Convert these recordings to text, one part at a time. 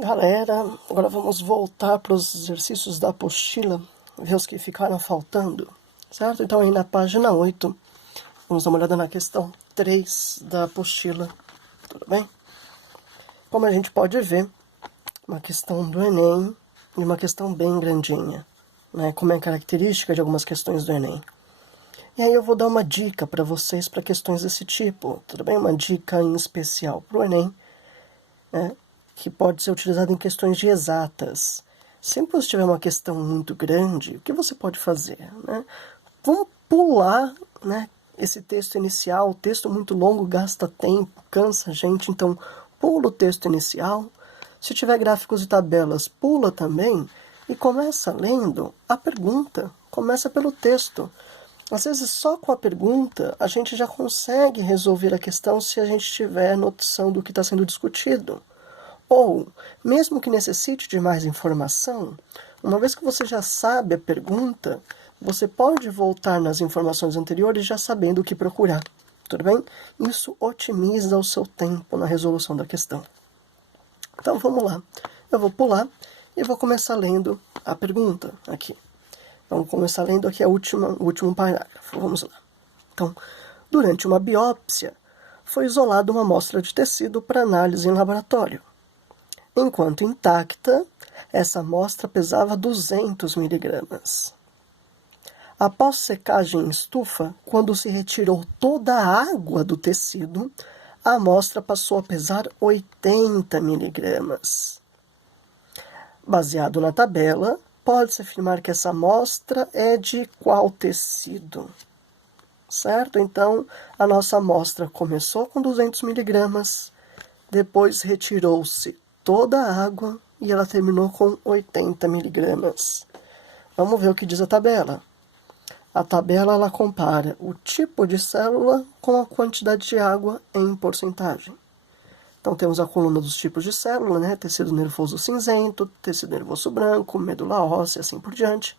Galera, agora vamos voltar para os exercícios da apostila, ver os que ficaram faltando, certo? Então aí na página 8, vamos dar uma olhada na questão 3 da apostila, tudo bem? Como a gente pode ver, uma questão do Enem e uma questão bem grandinha, né? Como é característica de algumas questões do Enem. E aí eu vou dar uma dica para vocês para questões desse tipo, tudo bem? Uma dica em especial para o Enem, né? Que pode ser utilizado em questões de exatas. Sempre que você tiver uma questão muito grande, o que você pode fazer, né? Vamos pular, né, esse texto inicial. O texto muito longo gasta tempo, cansa a gente, então pula o texto inicial. Se tiver gráficos e tabelas, pula também e começa lendo a pergunta. Começa pelo texto. Às vezes, só com a pergunta, a gente já consegue resolver a questão se a gente tiver noção do que está sendo discutido. Ou, mesmo que necessite de mais informação, uma vez que você já sabe a pergunta, você pode voltar nas informações anteriores já sabendo o que procurar. Tudo bem? Isso otimiza o seu tempo na resolução da questão. Então vamos lá. Eu vou pular e vou começar lendo a pergunta aqui. Vamos começar lendo aqui o último parágrafo. Vamos lá. Então, durante uma biópsia, foi isolada uma amostra de tecido para análise em laboratório. Enquanto intacta, essa amostra pesava 200 miligramas. Após secagem em estufa, quando se retirou toda a água do tecido, a amostra passou a pesar 80 miligramas. Baseado na tabela, pode-se afirmar que essa amostra é de qual tecido? Certo? Então, a nossa amostra começou com 200 miligramas, depois retirou-se toda a água e ela terminou com 80 miligramas. Vamos ver o que diz a tabela. A tabela ela compara o tipo de célula com a quantidade de água em porcentagem. Então temos a coluna dos tipos de célula, né? Tecido nervoso cinzento, tecido nervoso branco, medula óssea, assim por diante.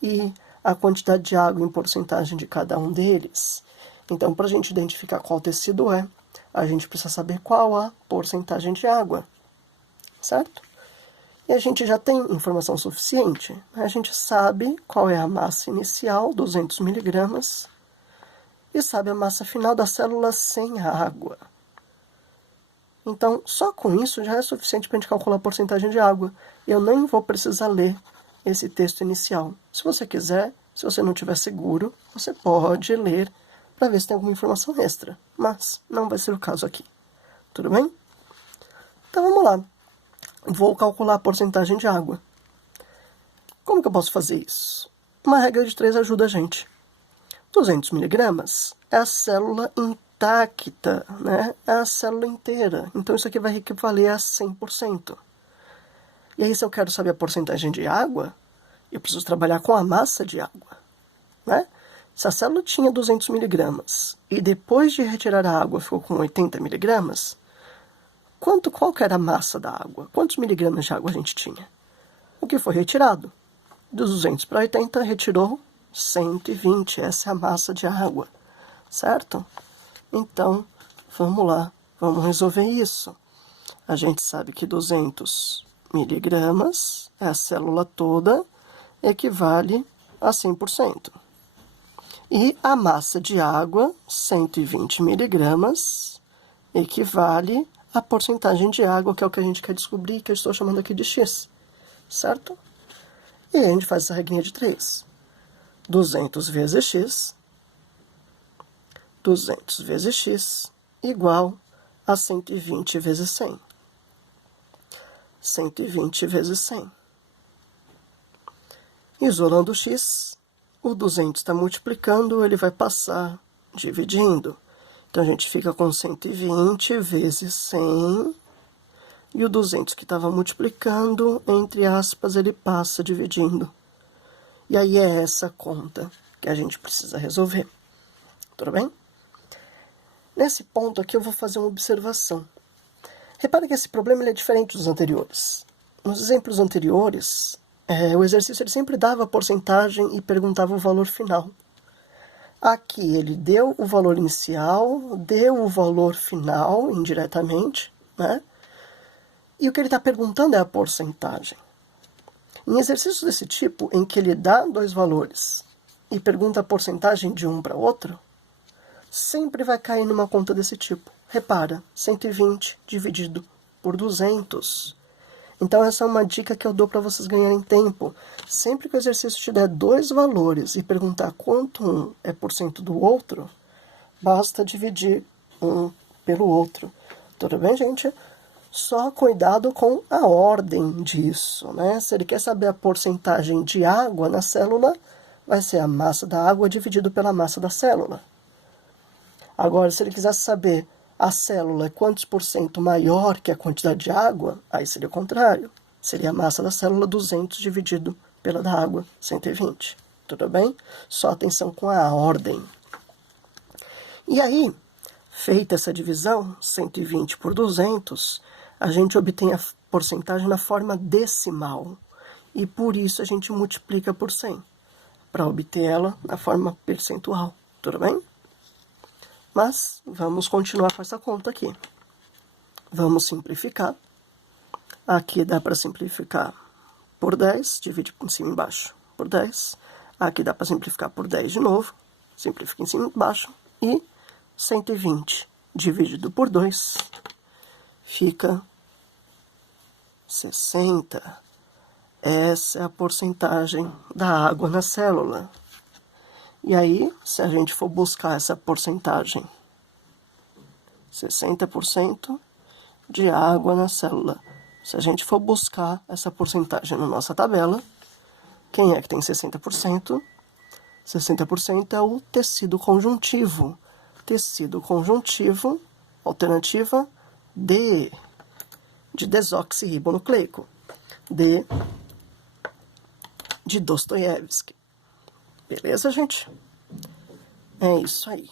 E a quantidade de água em porcentagem de cada um deles. Então, para a gente identificar qual tecido é, a gente precisa saber qual a porcentagem de água. Certo? E a gente já tem informação suficiente. A gente sabe qual é a massa inicial, 200 miligramas, e sabe a massa final da célula sem a água. Então, só com isso já é suficiente para a gente calcular a porcentagem de água. Eu nem vou precisar ler esse texto inicial. Se você quiser, se você não estiver seguro, você pode ler para ver se tem alguma informação extra. Mas não vai ser o caso aqui. Tudo bem? Então vamos lá. Vou calcular a porcentagem de água. Como que eu posso fazer isso? Uma regra de 3 ajuda a gente. 200 miligramas é a célula intacta, né? É a célula inteira. Então isso aqui vai equivaler a 100%. E aí se eu quero saber a porcentagem de água, eu preciso trabalhar com a massa de água, né? Se a célula tinha 200 miligramas e depois de retirar a água ficou com 80 miligramas, qual que era a massa da água? Quantos miligramas de água a gente tinha? O que foi retirado? Dos 200 para 80, retirou 120. Essa é a massa de água, certo? Então, vamos lá. Vamos resolver isso. A gente sabe que 200 miligramas, é a célula toda, equivale a 100%. E a massa de água, 120 miligramas, equivale a porcentagem de água, que é o que a gente quer descobrir, que eu estou chamando aqui de X, certo? E aí a gente faz essa regrinha de 3. 200 vezes X, 200 vezes X, igual a 120 vezes 100. 120 vezes 100. Isolando o X, o 200 está multiplicando, ele vai passar dividindo. Então, a gente fica com 120 vezes 100, e o 200 que estava multiplicando, entre aspas, ele passa dividindo. E aí é essa conta que a gente precisa resolver. Tudo bem? Nesse ponto aqui eu vou fazer uma observação. Repara que esse problema ele é diferente dos anteriores. Nos exemplos anteriores, o exercício ele sempre dava a porcentagem e perguntava o valor final. Aqui ele deu o valor inicial, deu o valor final, indiretamente, né? E o que ele está perguntando é a porcentagem. Em exercícios desse tipo, em que ele dá dois valores e pergunta a porcentagem de um para outro, sempre vai cair numa conta desse tipo. Repara, 120 dividido por 200. Então essa é uma dica que eu dou para vocês ganharem tempo. Sempre que o exercício te der dois valores e perguntar quanto um é por cento do outro, basta dividir um pelo outro. Tudo bem, gente? Só cuidado com a ordem disso, né? Se ele quer saber a porcentagem de água na célula, vai ser a massa da água dividido pela massa da célula. Agora, se ele quisesse saber a célula é quantos por cento maior que a quantidade de água, aí seria o contrário. Seria a massa da célula 200 dividido pela da água, 120. Tudo bem? Só atenção com a ordem. E aí, feita essa divisão, 120 por 200, a gente obtém a porcentagem na forma decimal. E por isso a gente multiplica por 100, para obter ela na forma percentual. Tudo bem? Mas vamos continuar com essa conta aqui. Vamos simplificar. Aqui dá para simplificar por 10, divide em cima e embaixo por 10. Aqui dá para simplificar por 10 de novo, simplifica em cima e embaixo. E 120 dividido por 2 fica 60. Essa é a porcentagem da água na célula. E aí, se a gente for buscar essa porcentagem, 60% de água na célula. Se a gente for buscar essa porcentagem na nossa tabela, quem é que tem 60%? 60% é o tecido conjuntivo. Tecido conjuntivo, alternativa D, de desoxirribonucleico. D, de Dostoiévski. Beleza, gente? É isso aí.